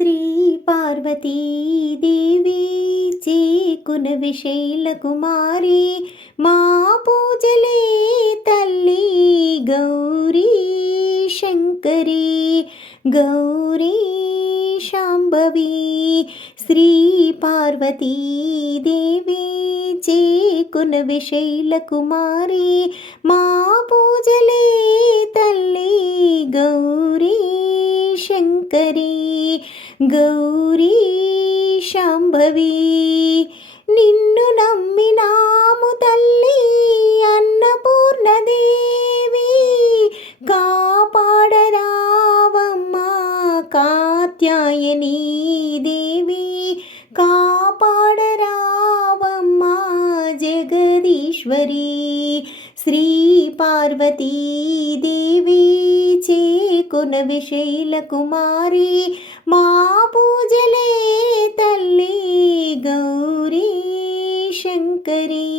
శ్రీ పార్వతీ దేవి చేకునవి శైలకుమారి మా పూజలే తల్లి గౌరీ శంకరి గౌరీ శాంభవి. శ్రీ పార్వతీ దేవి చేకునవి శైలకుమారి మా పూజలే తల్లి గౌరీ శంకరి గౌరీ శాంభవి. నిన్ను నమ్మినాము తల్లి అన్నపూర్ణదేవి కాపాడరావమ్మా కాత్యాయని దేవి కాపాడరావమ్మా జగదీశ్వరి. శ్రీ పార్వతీ దేవి చేకునవి శైలకుమారి మా పూజలే తల్లి గౌరీ శంకరి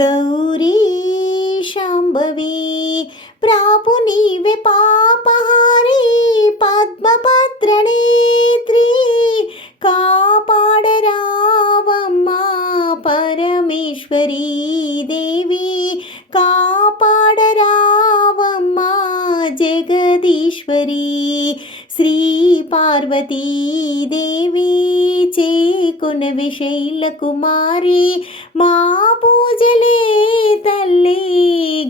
గౌరీ శాంభవి. ప్రాపు నీవే పాపహారి పద్మపత్ర నేత్రి కాపాడరావమ్మా పరమేశ్వరీ దేవి కాపాడరావమ్మా జగదీశ్వరి. శ్రీ పార్వతీ దేవి చేకునవి శైలకుమారి మా పూజలే తల్లి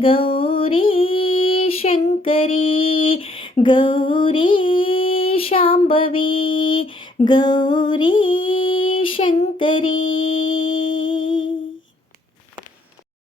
గౌరీ శంకరి గౌరీ శాంభవి గౌరీ శంకరి.